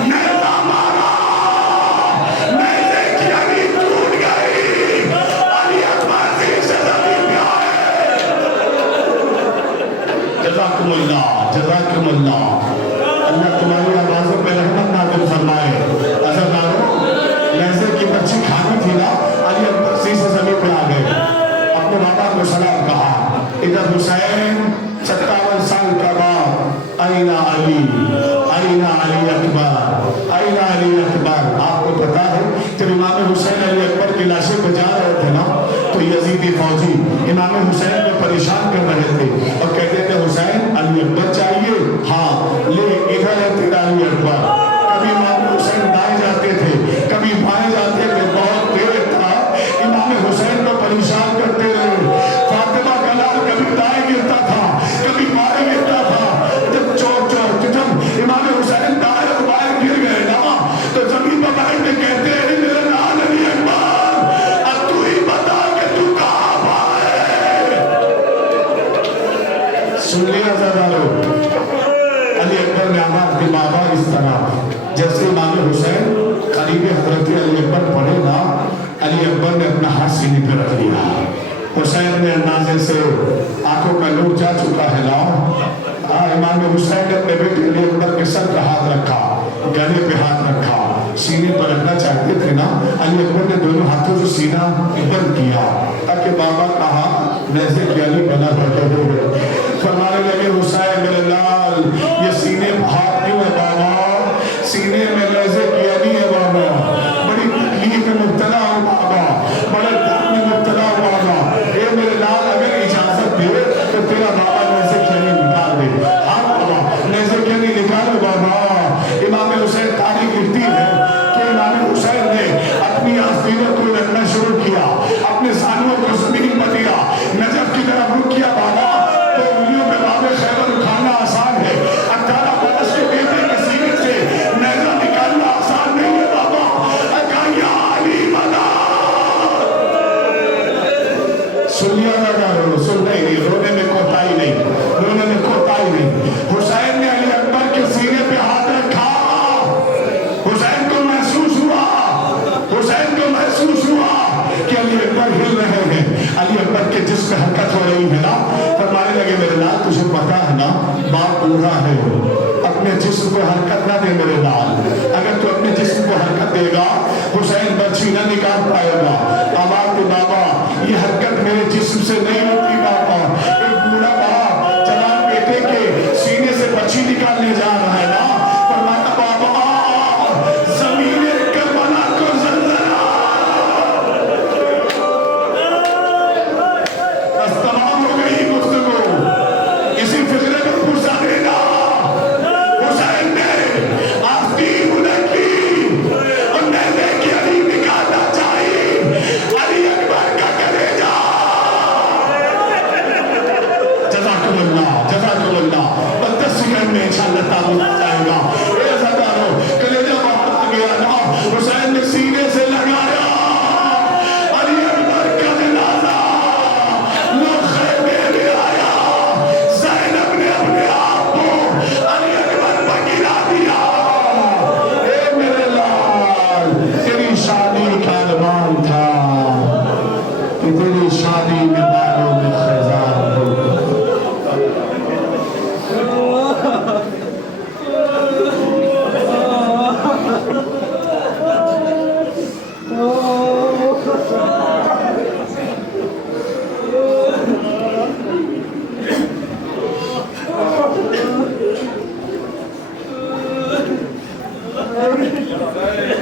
نیزہ مارا، نیزے کی اڑی ٹوٹ گئی، علی اکبر دل سے زمین پہ آئے۔ جزاکم اللہ، جزاکم اللہ، اللہ تمہاری آوازوں پہ رحمت نازل فرمائے۔ عزاداروں، نیزے کی بچی کھانی تھی نا، علی اکبر سی سے زمین پہ آ گئے، اپنے بابا کو سلام کہا۔ ادھر حسین 57 سال کا بعد، این علی، این علی اکبر، این علی اکبر۔ آپ کو پتا ہے جب امام حسین علی اکبر کی لاشیں پہ جا رہے تھے نا تو یزیدی فوجی امام حسین کو پریشان کر رہے تھے اور کہتے تھے حسین علی اکبر چاہیے؟ ہاں لے، ادھر ہے تیرا علی اکبر۔ کبھی امام حسین دائیں جاتے تھے، کبھی بائیں جاتے تھے، بہت دیر تک امام حسین کو پریشان کرتے رہے۔ فاطمہ کا لال کبھی دائیں گرتا تھا، کبھی بائیں گرتا تھا۔ جب امام حسین دائیں اور بائیں گر گئے نا تو زمین پر بیٹھ کے کہتے ہیں میرے لال علی اکبر، اب تو ہی بتا کہ تو کہاں پائے۔ سن لیا زیادہ علی اکبر نے آواز دی بابا اس طرح جیسے امام حسین قریب حضرت علی اکبر پڑھے نا، علی اکبر نے اپنا ہاتھ سینے پہ رکھ لیا۔ حسین نے اندازے سے آنکھوں کا نور جا چکا ہے نا، امام حسین نے اپنے بیٹے علی اکبر کے سر پہ ہاتھ رکھا، گلے پہ ہاتھ رکھا، سینے پر رکھنا چاہتے تھے نا، علی اکبر نے دونوں ہاتھوں سے سینہ بند کیا تاکہ بابا کہا نیزے کی علی بنا رکھے ہوئے۔ فرمانے لگے حسین میرے لال، یہ سینے پہ ہاتھ کیوں ہے بابا؟ سینے میں نیزے کی علی ہے بابا، بڑی تکلیف میں مبتلا ہوں بابا، بڑے درد میں مبتلا ہوں بابا، اے میرے لال اگر اجازت دے تو تیرا بابا نیزے کی علی نکال دے۔ ہاں بابا نیزے کی علی نکالو بابا۔ امام حسین تاریخ لکھتی ہے کہ امام حسین نے اپنی آستینوں کو رکھنا شروع کیا، اپنے سانوں کو زمین پر دیا، نجف کی طرف رخ کیا بابا۔ تو انگلیوں پہ باب خیبر اٹھانا آسان ہے، 18 برس کے بیٹے کے سینے سے نیزہ نکالنا آسان نہیں ہے بابا۔ یا علی بنا سن لیا جا رہا، سن نہیں، رونے میں کوتاہی نہیں، رونے میں کوتاہی نہیں۔ حسین نے علی اکبر کے سینے پہ ہاتھ رکھا، حسین کو محسوس ہوا، حسین کو محسوس ہوا کہ علی اکبر ہل رہے ہیں، علی اکبر کے جسم میں حرکت ہو رہی ہے نا۔ فرمانے لگے میرے لال تجھے پتا ہے نا باپ بوڑھا ہے، اپنے جسم کو حرکت نہ دے میرے لال، اگر تو اپنے جسم کو حرکت دے گا حسین بچی نہ نکال پائے گا۔ آواز دے بابا یہ حرکت میرے جسم سے نہیں ہوتی بابا۔ ایک بوڑھا باپ جوان بیٹے کے سینے سے بچی نکالنے جا رہا ہے نا، فرماتا بابا زمین کربلا کو زلزلہ، بس تمام ہو گئی گفتگو، اسی فکرے پر پرسا دینا۔ حسین نے آستین اڑک لی اور نیزے کی علی نکالنا چاہیے، علی اکبر کا کلیجہ اللہ